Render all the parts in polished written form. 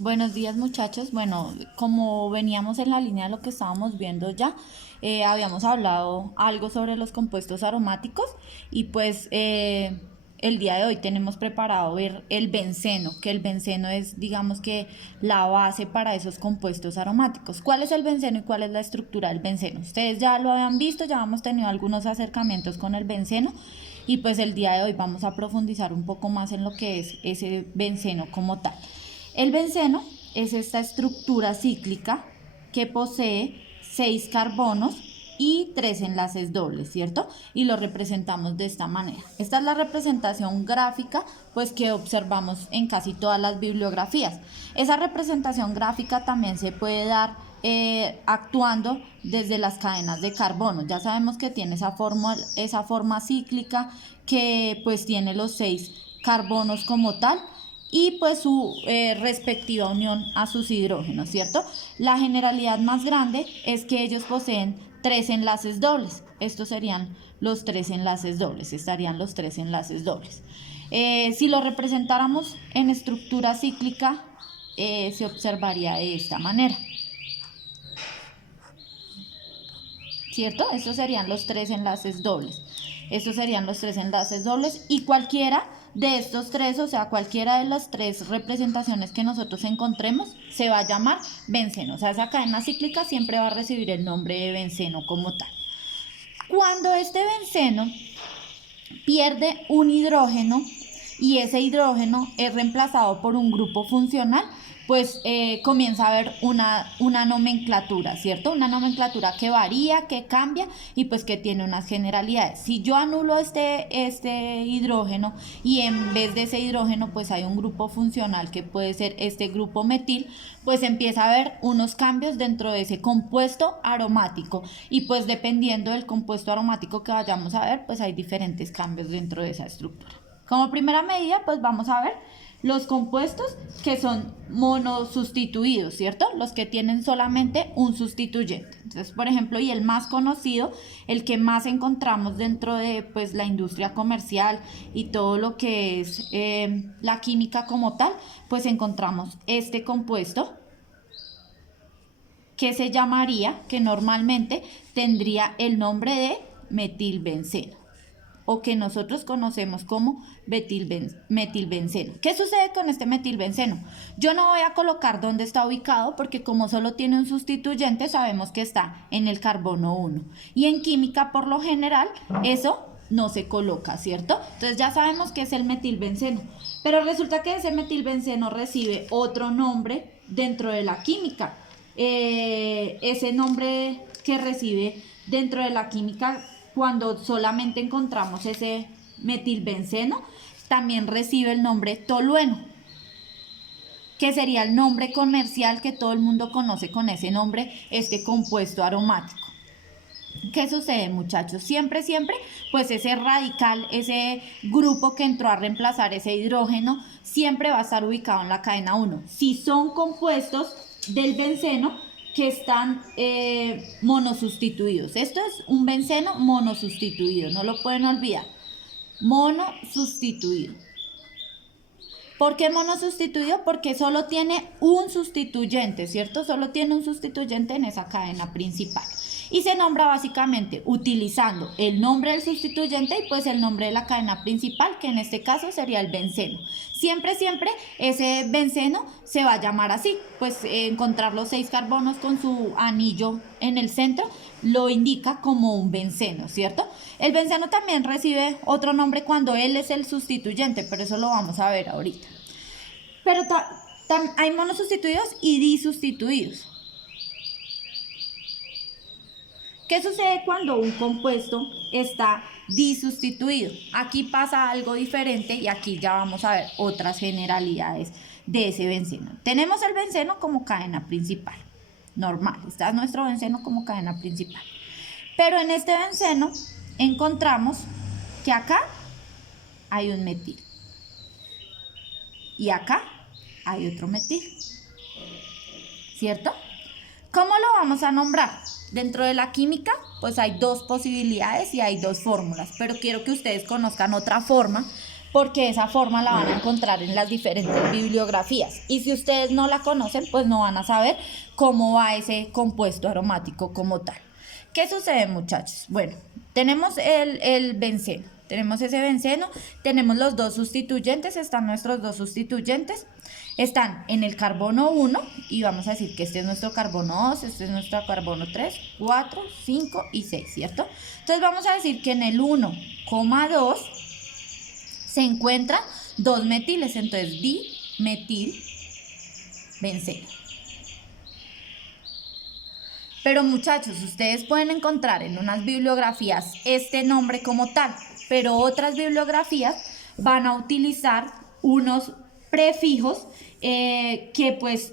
Buenos días muchachos. Bueno, como veníamos en la línea de lo que estábamos viendo ya, habíamos hablado algo sobre los compuestos aromáticos y el día de hoy tenemos preparado ver el benceno, que el benceno es digamos que la base para esos compuestos aromáticos. ¿Cuál es el benceno y cuál es la estructura del benceno? Ustedes ya lo habían visto, ya hemos tenido algunos acercamientos con el benceno y pues el día de hoy vamos a profundizar un poco más en lo que es ese benceno como tal. El benceno es esta estructura cíclica que posee 6 carbonos y 3 enlaces dobles, ¿cierto? Y lo representamos de esta manera. Esta es la representación gráfica pues que observamos en casi todas las bibliografías. Esa representación gráfica también se puede dar actuando desde las cadenas de carbono. Ya sabemos que tiene esa forma cíclica que pues tiene los 6 carbonos como tal y pues su respectiva unión a sus hidrógenos, ¿cierto? La generalidad más grande es que ellos poseen 3 enlaces dobles. Estos serían los 3 enlaces dobles, estarían los 3 enlaces dobles. Si lo representáramos en estructura cíclica, se observaría de esta manera, ¿cierto? Estos serían los 3 enlaces dobles. Estos serían los 3 enlaces dobles y cualquiera de estos tres, o sea, cualquiera de las 3 representaciones que nosotros encontremos, se va a llamar benceno. O sea, esa cadena cíclica siempre va a recibir el nombre de benceno como tal. Cuando este benceno pierde un hidrógeno y ese hidrógeno es reemplazado por un grupo funcional, pues comienza a haber una nomenclatura, ¿cierto? Una nomenclatura que varía, que cambia y pues que tiene unas generalidades. Si yo anulo este hidrógeno y en vez de ese hidrógeno pues hay un grupo funcional que puede ser este grupo metil, pues empieza a haber unos cambios dentro de ese compuesto aromático y pues dependiendo del compuesto aromático que vayamos a ver, pues hay diferentes cambios dentro de esa estructura. Como primera medida, pues vamos a ver los compuestos que son monosustituidos, ¿cierto? Los que tienen solamente un sustituyente. Entonces, por ejemplo, y el más conocido, el que más encontramos dentro de pues, la industria comercial y todo lo que es la química como tal, pues encontramos este compuesto que se llamaría, que normalmente tendría el nombre de metilbenceno, o que nosotros conocemos como metilbenceno. ¿Qué sucede con este metilbenceno? Yo no voy a colocar dónde está ubicado porque como solo tiene un sustituyente sabemos que está en el carbono 1 y en química por lo general eso no se coloca, ¿cierto? Entonces ya sabemos que es el metilbenceno, pero resulta que ese metilbenceno recibe otro nombre dentro de la química. Ese nombre que recibe dentro de la química cuando solamente encontramos ese metilbenceno, también recibe el nombre tolueno, que sería el nombre comercial que todo el mundo conoce con ese nombre, este compuesto aromático. ¿Qué sucede, muchachos? Siempre, pues ese radical, ese grupo que entró a reemplazar ese hidrógeno, siempre va a estar ubicado en la cadena 1. Si son compuestos del benceno que están monosustituidos. Esto es un benceno monosustituido, no lo pueden olvidar. Monosustituido. ¿Por qué monosustituido? Porque solo tiene un sustituyente, ¿cierto? Solo tiene un sustituyente en esa cadena principal. Y se nombra básicamente utilizando el nombre del sustituyente y pues el nombre de la cadena principal, que en este caso sería el benceno. Siempre ese benceno se va a llamar así, pues encontrar los 6 carbonos con su anillo en el centro lo indica como un benceno, ¿cierto? El benceno también recibe otro nombre cuando él es el sustituyente, pero eso lo vamos a ver ahorita. Pero hay monosustituidos y disustituidos. ¿Qué sucede cuando un compuesto está disustituido? Aquí pasa algo diferente y aquí ya vamos a ver otras generalidades de ese benceno. Tenemos el benceno como cadena principal, normal, está nuestro benceno como cadena principal. Pero en este benceno encontramos que acá hay un metil y acá hay otro metil, ¿cierto? ¿Cómo lo vamos a nombrar? Dentro de la química, pues hay 2 posibilidades y hay 2 fórmulas, pero quiero que ustedes conozcan otra forma porque esa forma la van a encontrar en las diferentes bibliografías. Y si ustedes no la conocen, pues no van a saber cómo va ese compuesto aromático como tal. ¿Qué sucede, muchachos? Bueno, tenemos el benceno. Tenemos ese benceno, tenemos los dos sustituyentes, están nuestros dos sustituyentes. Están en el carbono 1 y vamos a decir que este es nuestro carbono 2, este es nuestro carbono 3, 4, 5 y 6, ¿cierto? Entonces vamos a decir que en el 1,2 se encuentran dos metiles, entonces dimetil benceno. Pero muchachos, ustedes pueden encontrar en unas bibliografías este nombre como tal, pero otras bibliografías van a utilizar unos prefijos que pues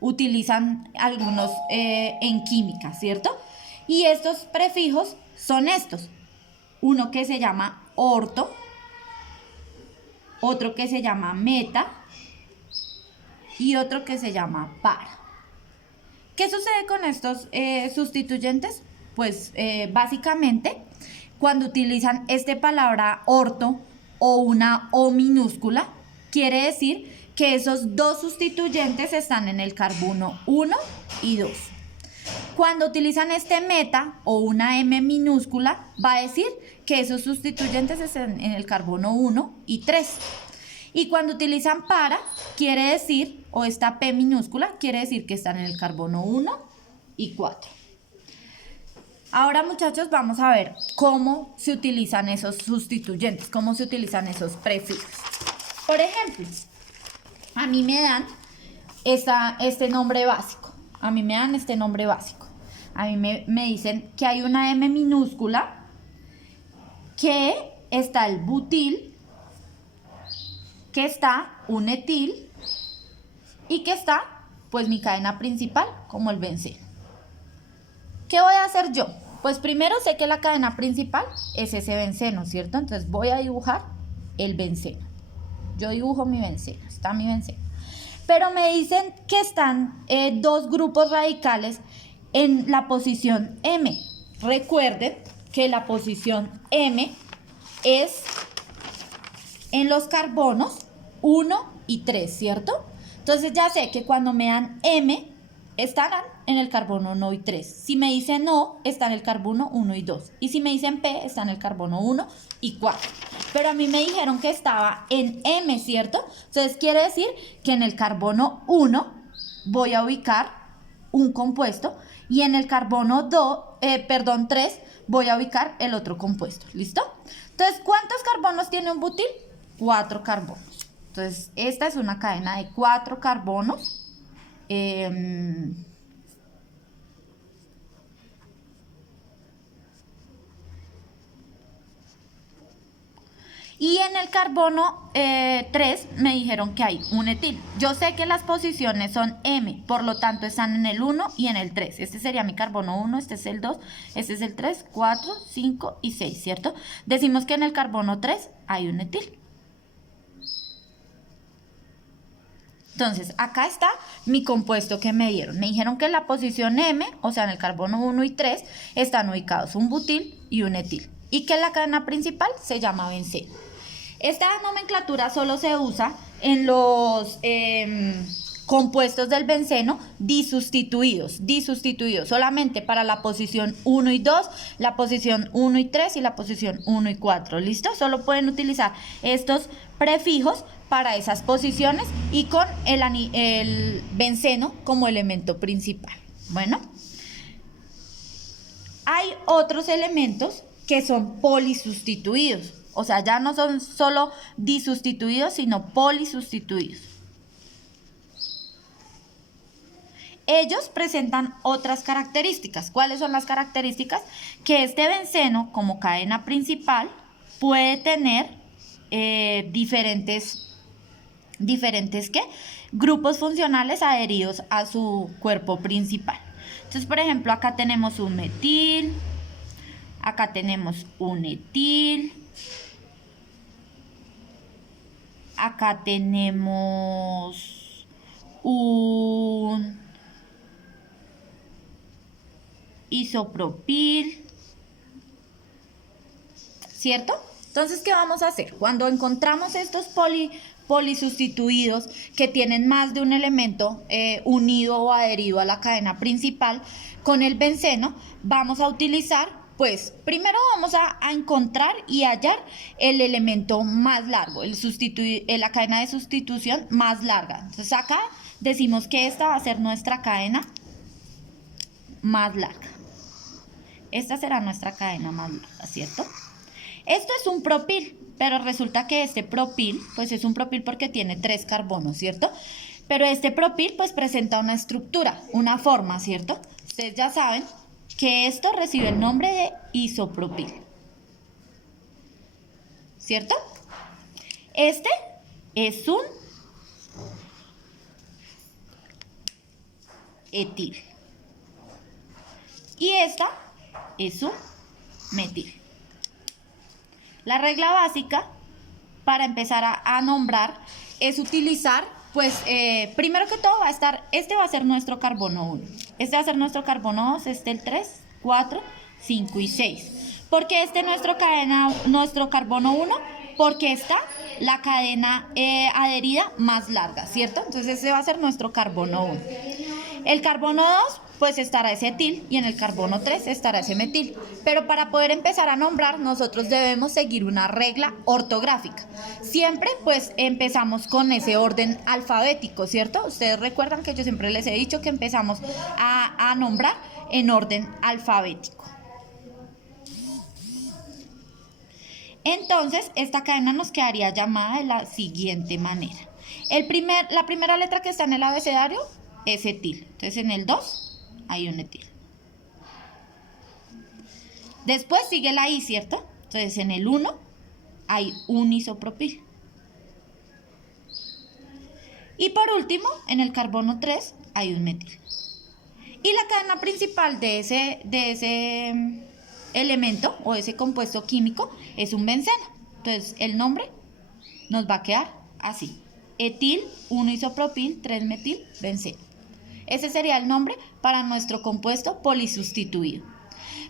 utilizan algunos en química, ¿cierto? Y estos prefijos son estos. Uno que se llama orto, otro que se llama meta y otro que se llama para. ¿Qué sucede con estos sustituyentes? Pues básicamente cuando utilizan esta palabra orto o una O minúscula, quiere decir que esos dos sustituyentes están en el carbono 1 y 2. Cuando utilizan este meta o una M minúscula, va a decir que esos sustituyentes están en el carbono 1 y 3. Y cuando utilizan para, quiere decir, o esta P minúscula, quiere decir que están en el carbono 1 y 4. Ahora, muchachos, vamos a ver cómo se utilizan esos sustituyentes, cómo se utilizan esos prefijos. Por ejemplo, a mí me dan este nombre básico. A mí me dan este nombre básico. A mí me dicen que hay una M minúscula, que está el butil, que está un etil y que está pues mi cadena principal como el benceno. ¿Qué voy a hacer yo? Pues primero sé que la cadena principal es ese benceno, ¿cierto? Entonces voy a dibujar el benceno. Yo dibujo mi benceno, está mi benceno. Pero me dicen que están dos grupos radicales en la posición M. Recuerden que la posición M es en los carbonos 1 y 3, ¿cierto? Entonces ya sé que cuando me dan M, estarán en el carbono 1 y 3. Si me dicen no, está en el carbono 1 y 2. Y si me dicen P, está en el carbono 1 y 4. Pero a mí me dijeron que estaba en M, ¿cierto? Entonces quiere decir que en el carbono 1 voy a ubicar un compuesto y en el carbono 3 voy a ubicar el otro compuesto. ¿Listo? Entonces, ¿cuántos carbonos tiene un butil? 4 carbonos. Entonces, esta es una cadena de 4 carbonos. Y en el carbono 3 me dijeron que hay un etil. Yo sé que las posiciones son M, por lo tanto están en el 1 y en el 3. Este sería mi carbono 1, este es el 2, este es el 3, 4, 5 y 6, ¿cierto? Decimos que en el carbono 3 hay un etil. Entonces, acá está mi compuesto que me dieron. Me dijeron que en la posición M, o sea, en el carbono 1 y 3, están ubicados un butil y un etil. Y que la cadena principal se llama benceno. Esta nomenclatura solo se usa en los compuestos del benceno disustituidos, solamente para la posición 1 y 2, la posición 1 y 3 y la posición 1 y 4, ¿listo? Solo pueden utilizar estos prefijos para esas posiciones y con el benceno como elemento principal. Bueno, hay otros elementos que son polisustituidos. O sea, ya no son solo disustituidos, sino polisustituidos. Ellos presentan otras características. ¿Cuáles son las características? Que este benceno, como cadena principal, puede tener diferentes ¿qué? Grupos funcionales adheridos a su cuerpo principal. Entonces, por ejemplo, acá tenemos un metil, acá tenemos un etil, acá tenemos un isopropil, ¿cierto? Entonces, ¿qué vamos a hacer? Cuando encontramos estos polisustituidos que tienen más de un elemento unido o adherido a la cadena principal, con el benceno vamos a utilizar, pues primero vamos a encontrar y hallar el elemento más largo, la cadena de sustitución más larga. Entonces acá decimos que esta va a ser nuestra cadena más larga. Esta será nuestra cadena más larga, ¿cierto? Esto es un propil, pero resulta que este propil, pues es un propil porque tiene 3 carbonos, ¿cierto? Pero este propil, pues presenta una estructura, una forma, ¿cierto? Ustedes ya saben que esto recibe el nombre de isopropil, ¿cierto? Este es un etil y esta es un metil. La regla básica para empezar a nombrar es utilizar, pues primero que todo va a estar, este va a ser nuestro carbono 1, este va a ser nuestro carbono 2, este el 3, 4, 5 y 6. ¿Por qué este nuestro carbono 1? Porque está la cadena adherida más larga, ¿cierto? Entonces ese va a ser nuestro carbono 1. El carbono 2, pues estará ese etil, y en el carbono 3 estará ese metil. Pero para poder empezar a nombrar, nosotros debemos seguir una regla ortográfica. Siempre, pues, empezamos con ese orden alfabético, ¿cierto? Ustedes recuerdan que yo siempre les he dicho que empezamos a nombrar en orden alfabético. Entonces, esta cadena nos quedaría llamada de la siguiente manera. La primera letra que está en el abecedario es etil. Entonces, en el 2 hay un etil. Después sigue la I, ¿cierto? Entonces, en el 1 hay un isopropil. Y por último, en el carbono 3 hay un metil. Y la cadena principal de ese elemento o ese compuesto químico es un benceno. Entonces, el nombre nos va a quedar así: etil, 1 isopropil, 3 metil, benceno. Ese sería el nombre para nuestro compuesto polisustituido.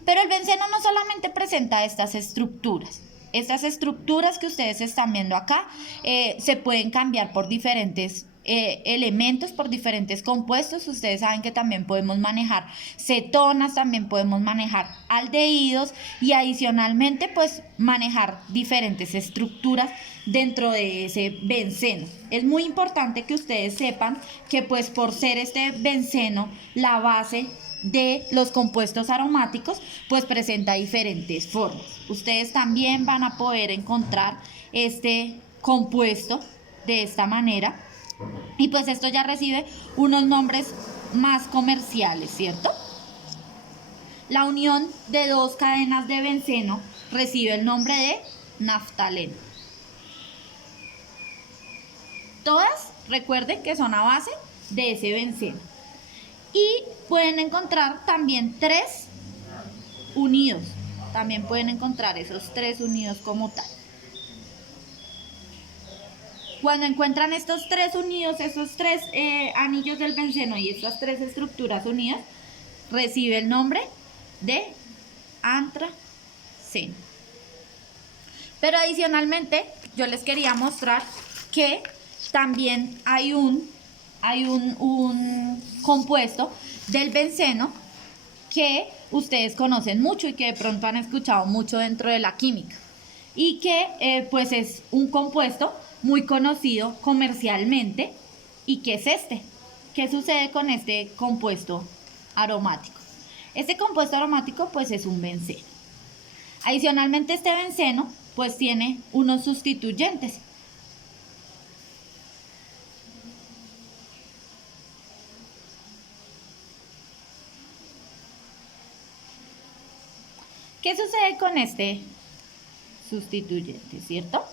Pero el benceno no solamente presenta estas estructuras. Estas estructuras que ustedes están viendo acá se pueden cambiar por diferentes elementos, por diferentes compuestos. Ustedes saben que también podemos manejar cetonas, también podemos manejar aldehídos y adicionalmente pues manejar diferentes estructuras dentro de ese benceno. Es muy importante que ustedes sepan que pues por ser este benceno la base de los compuestos aromáticos pues presenta diferentes formas. Ustedes también van a poder encontrar este compuesto de esta manera y pues esto ya recibe unos nombres más comerciales, ¿cierto? La unión de 2 cadenas de benceno recibe el nombre de naftaleno. Todas recuerden que son a base de ese benceno. Y pueden encontrar también 3 unidos. También pueden encontrar esos 3 unidos como tal. Cuando encuentran estos 3 unidos, esos 3 anillos del benceno y estas 3 estructuras unidas, recibe el nombre de antraceno. Pero adicionalmente, yo les quería mostrar que también hay un compuesto del benceno que ustedes conocen mucho y que de pronto han escuchado mucho dentro de la química y que pues es un compuesto muy conocido comercialmente. ¿Y qué es este? ¿Qué sucede con este compuesto aromático? Este compuesto aromático pues es un benceno. Adicionalmente este benceno pues tiene unos sustituyentes. ¿Qué sucede con este sustituyente, cierto?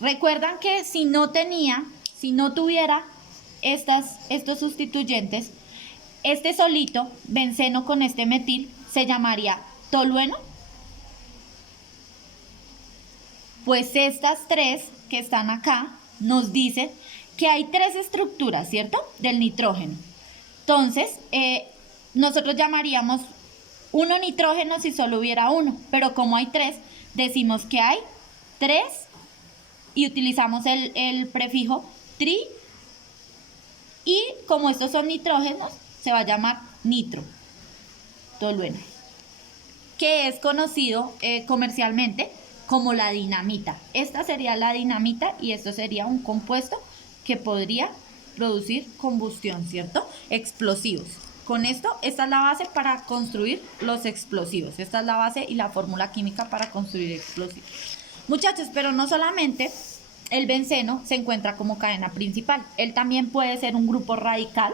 Recuerdan que si no tuviera estos sustituyentes, este solito, benceno con este metil, se llamaría tolueno. Pues estas 3 que están acá nos dicen que hay 3 estructuras, ¿cierto? Del nitrógeno. Entonces, nosotros llamaríamos 1 nitrógeno si solo hubiera 1, pero como hay 3, decimos que hay 3 y utilizamos el prefijo tri, y como estos son nitrógenos, se va a llamar nitro, tolueno, que es conocido comercialmente como la dinamita. Esta sería la dinamita y esto sería un compuesto que podría producir combustión, ¿cierto? Explosivos. Con esto, esta es la base para construir los explosivos. Esta es la base y la fórmula química para construir explosivos. Muchachos, pero no solamente el benceno se encuentra como cadena principal. Él también puede ser un grupo radical.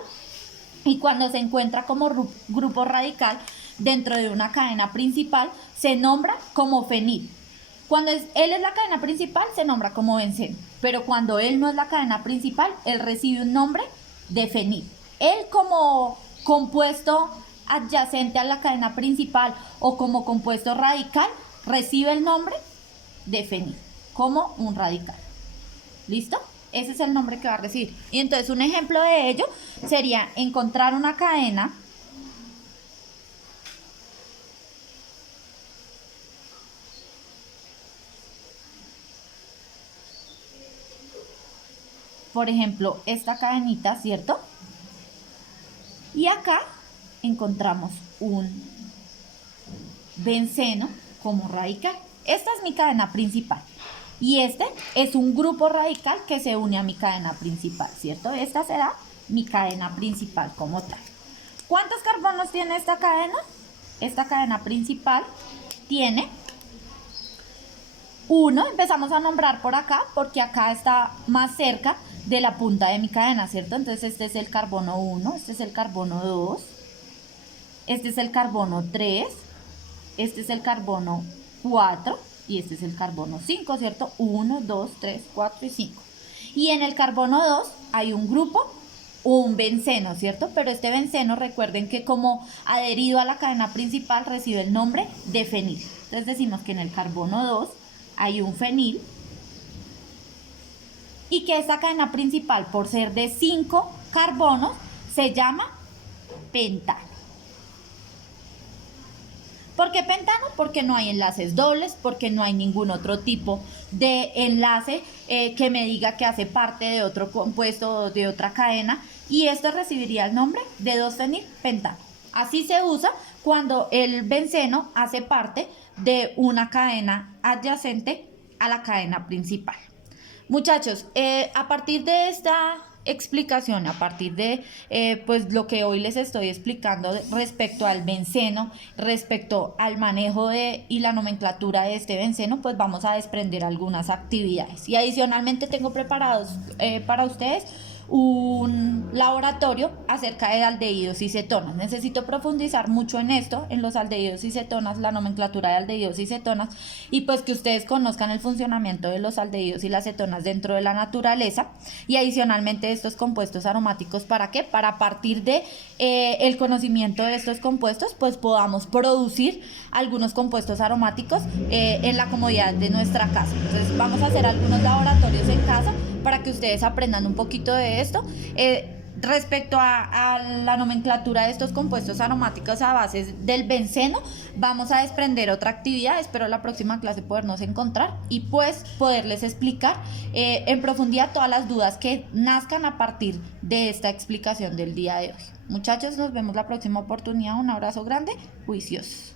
Y cuando se encuentra como grupo radical dentro de una cadena principal, se nombra como fenil. Cuando él es la cadena principal, se nombra como benceno. Pero cuando él no es la cadena principal, él recibe un nombre de fenil. Él como compuesto adyacente a la cadena principal o como compuesto radical, recibe el nombre de fenil, como un radical. ¿Listo? Ese es el nombre que va a recibir. Y entonces un ejemplo de ello sería encontrar una cadena por ejemplo, esta cadenita, ¿cierto? Y acá encontramos un benceno como radical. Esta es mi cadena principal. Y este es un grupo radical que se une a mi cadena principal, ¿cierto? Esta será mi cadena principal como tal. ¿Cuántos carbonos tiene esta cadena? Esta cadena principal tiene 1. Empezamos a nombrar por acá porque acá está más cerca de la punta de mi cadena, ¿cierto? Entonces este es el carbono 1, este es el carbono 2, este es el carbono 3, este es el carbono 4 y este es el carbono 5, ¿cierto? 1, 2, 3, 4 y 5. Y en el carbono 2 hay un grupo o un benceno, ¿cierto? Pero este benceno, recuerden que como adherido a la cadena principal recibe el nombre de fenil. Entonces decimos que en el carbono 2 hay un fenil y que esta cadena principal, por ser de 5 carbonos, se llama pentano. ¿Por qué pentano? Porque no hay enlaces dobles, porque no hay ningún otro tipo de enlace que me diga que hace parte de otro compuesto o de otra cadena, y esto recibiría el nombre de 2-fenilpentano. Así se usa cuando el benceno hace parte de una cadena adyacente a la cadena principal. Muchachos, a partir de esta explicación, a partir de pues lo que hoy les estoy explicando respecto al benceno, respecto al manejo y la nomenclatura de este benceno, pues vamos a desprender algunas actividades. Y adicionalmente tengo preparados para ustedes un laboratorio acerca de aldehídos y cetonas. Necesito profundizar mucho en esto, en los aldehídos y cetonas, la nomenclatura de aldehídos y cetonas, y pues que ustedes conozcan el funcionamiento de los aldehídos y las cetonas dentro de la naturaleza, y adicionalmente estos compuestos aromáticos. ¿Para qué? Para a partir de el conocimiento de estos compuestos, pues podamos producir algunos compuestos aromáticos en la comodidad de nuestra casa. Entonces vamos a hacer algunos laboratorios en casa para que ustedes aprendan un poquito de esto. Respecto a la nomenclatura de estos compuestos aromáticos a base del benceno, vamos a desprender otra actividad. Espero la próxima clase podernos encontrar y pues poderles explicar en profundidad todas las dudas que nazcan a partir de esta explicación del día de hoy. Muchachos, nos vemos la próxima oportunidad. Un abrazo grande, juiciosos.